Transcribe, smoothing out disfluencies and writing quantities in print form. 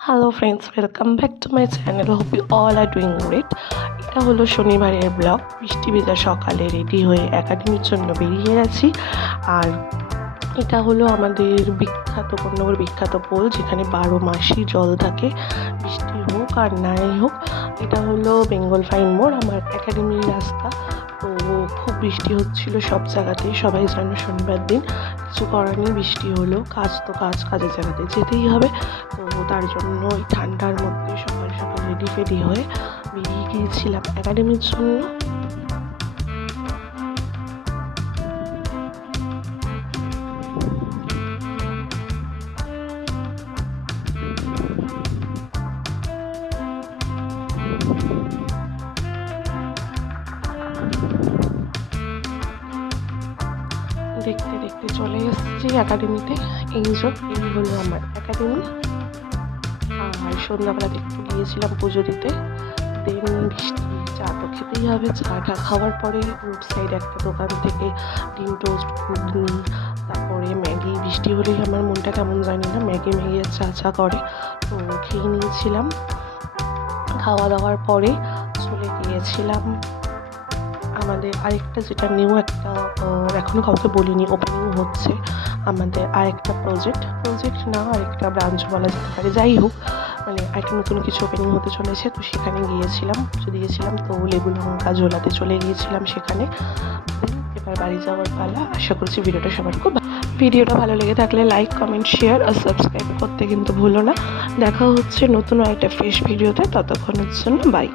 Hello friends, welcome back to my channel. Hope you all are doing great. এটা হলো শনিবারের blog. বৃষ্টি ভেজা সকালে রেডি হয়ে একাডেমির জন্য বেরিয়ে গেছি। আর এটা হলো আমাদের বিখ্যাত কন্যগর বিখ্যাত পোল, যেখানে 12 মাসই জল থাকে, বৃষ্টি হোক আর নাই হোক। এটা হলো বেঙ্গল ফাইন মোড়, আমার একাডেমির রাস্তা। তো খুব বৃষ্টি হচ্ছিল সব জায়গাতেই, সবাই জানো শনিবার দিন কিছু করার নেই, বৃষ্টি হলো, কাজ তো কাজ, কাজের জায়গাতে যেতেই হবে। তো তার জন্য ওই ঠান্ডার মধ্যে সকাল সকাল রেডি ফেডি হয়ে বেরিয়ে গিয়েছিলাম একাডেমির জন্য। দেখতে দেখতে চলে এসেছি একাডেমিতে। এই হলো আমার একাডেমি। আর সন্ধ্যাবেলাতে একটু গিয়েছিলাম পুজো দিতে। দেন বৃষ্টি, চা তো খেতেই হবে। চাটা খাওয়ার পরে রোড সাইড একটা দোকান থেকে ডিম টোস্ট, ঘুগনি, তারপরে ম্যাগি, বৃষ্টি হলেই আমার মনটা কেমন জানি না, ম্যাগি ম্যাগি আর চা করে, তো খেয়ে নিয়েছিলাম। খাওয়া দাওয়ার পরে চলে গিয়েছিলাম আমাদের আরেকটা, যেটা নিউ একটা, এখনও কাউকে বলিনি, ওপেনিং হচ্ছে আমাদের আরেকটা প্রজেক্ট না, আরেকটা ব্রাঞ্চ বলা যেতে পারে। যাই হোক, মানে আরেকটা নতুন কিছু ওপেনিং হতে চলেছে, তো সেখানে গিয়েছিলাম, পুজো দিয়েছিলাম। তো লেবু লঙ্কা ঝোলাতে চলে গিয়েছিলাম সেখানে। এবার বাড়ি যাওয়ার পালা। আশা করছি ভিডিওটা সবার ভিডিওটা ভালো লেগে থাকলে লাইক, কমেন্ট, শেয়ার আর সাবস্ক্রাইব করতে কিন্তু ভুলো না। দেখা হচ্ছে নতুন একটা ফ্রেশ ভিডিওতে, ততক্ষণের জন্য বাই।